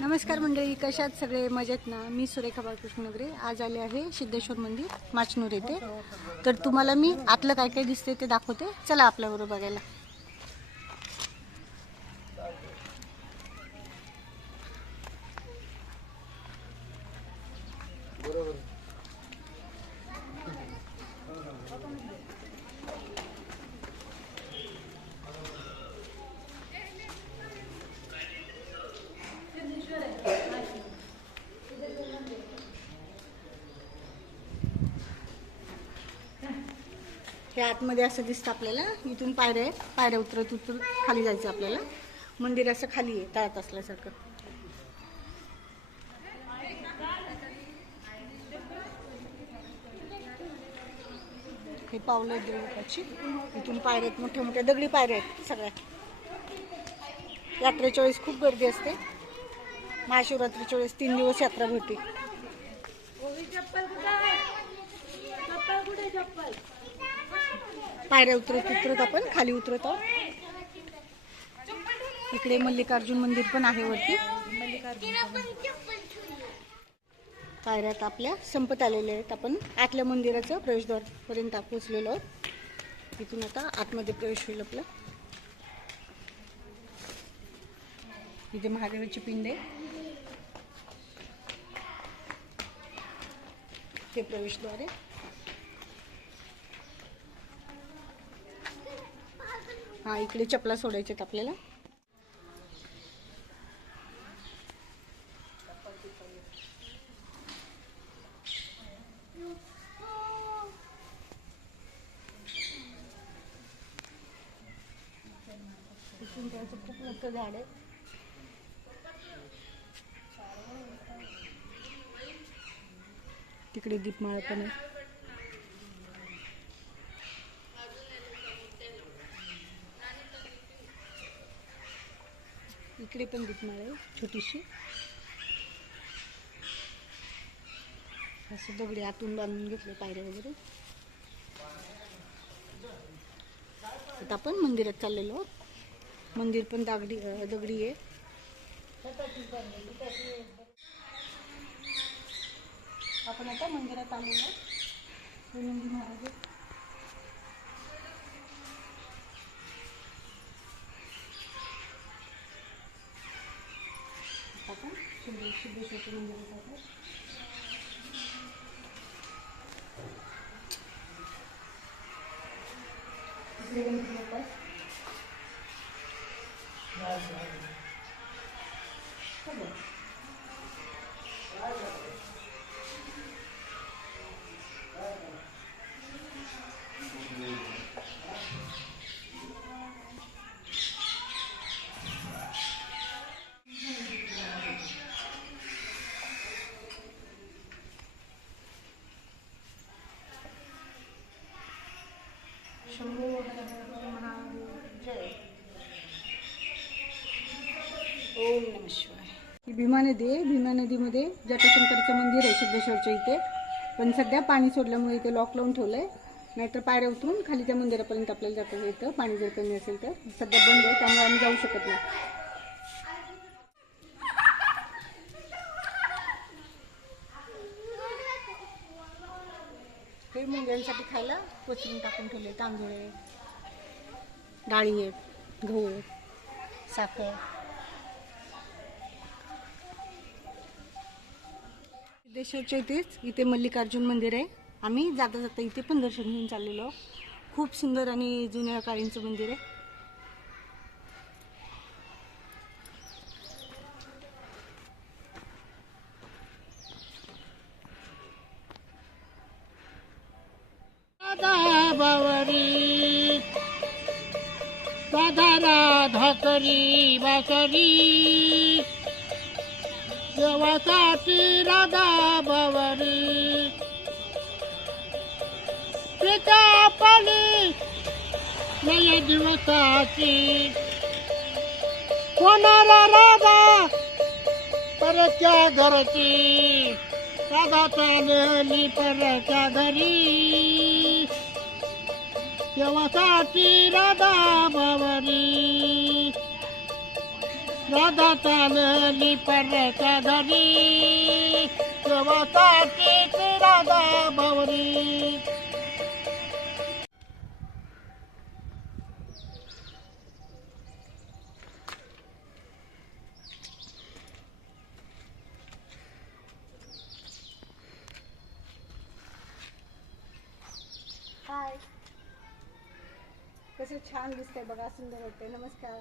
नमस्कार मंडळी कशात सगळे मजेत ना? मी सुरेखा बाळकृष्ण नगरे आज आले आहे सिद्धेश्वर मंदिर माचनूर येथे. तर तुम्हाला मी आतलं काय काय दिसते ते दाखवते. चला आपल्याबरोबर बघायला. हे आतमध्ये असं दिसतं आपल्याला. इथून पायऱ्या आहेत. पायऱ्या उतरत उतर खाली जायचं आपल्याला. मंदिर असं खाली आहे तळात असल्यासारखं. हे पावलं आहेत देवकाची इथून पायऱ्या आहेत मोठ्या मोठ्या दगडी पायऱ्या आहेत सगळ्या. यात्रेच्या वेळेस खूप गर्दी असते. महाशिवरात्रीच्या वेळेस तीन दिवस यात्रा भरते. पायऱ्या उतरत उतरत आपण खाली उतरत आहोत. इकडे मल्लिकार्जुन मंदिर पण आहे वरती. पायऱ्यात आपल्या संपत आलेल्या आहेत. आपण आतल्या मंदिराचं प्रवेशद्वार पर्यंत पोहोचलेलो आहोत. इथून आता आतमध्ये प्रवेश होईल आपला. इथे महादेवाची पिंड आहे. ते प्रवेशद्वार आहे. हा इकडे चपला सोडायच्या आहेत आपल्याला खूप मोठं झाड आहे. तिकडे दीपमाळा पण आहे. इकडे पण दीपमाळ आहे छोटीशी. असं दगडी आतून बांधून घेतलं पायऱ्या वगैरे. आता आपण मंदिरात चाललेलो आहोत. मंदिर पण दागडी दगडी आहे. आपण आता मंदिरात आलेलो आहोत. महाराज. आहेत. आपण सिद्धे- सिद्धेश्वरच्या मंदिरात आहोत इकडे गणपती बाप्पा आहेत. सगळं. शंभू महादेव जय ओम नम शिवाय. ही भीमा नदी आहे. भीमा नदीमध्ये जटाशंकरचं मंदिर आहे सिद्धेश्वरच्या इथे. पण सध्या पाणी सोडल्यामुळे इथे लॉक लावून ठेवलं आहे नाहीतर पायऱ्या उतरून खाली त्या मंदिरापर्यंत आपल्याला जाता येतं. पाणी जर कमी असेल तर. सध्या बंद आहे त्यामुळे आम्ही जाऊ शकत नाही. हे मुंग्यांसाठी खायला कोचरून टाकून ठेवले तांदूळ आहे डाळी आहे गहू आहे साखर. सिद्धेश्वरच्या इथेच इथे मल्लिकार्जुन मंदिर आहे. आम्ही जाता जाता इथे पण दर्शन घेऊन चाललेलो. खूप सुंदर आणि जुन्या काळींचं मंदिर आहे. राधा बावरी धाकरी बाकरी. देवासाठी राधा भवरी पिता पाली दिवसाची. कोणाला राधा परच्या घरची. राधा चालली परत्या घरी. देवासाठी राधा भवरी राधा चालली परच्या देवासाठीच राधा कसं छान दिसतंय बघा सुंदर वाटतंय नमस्कार।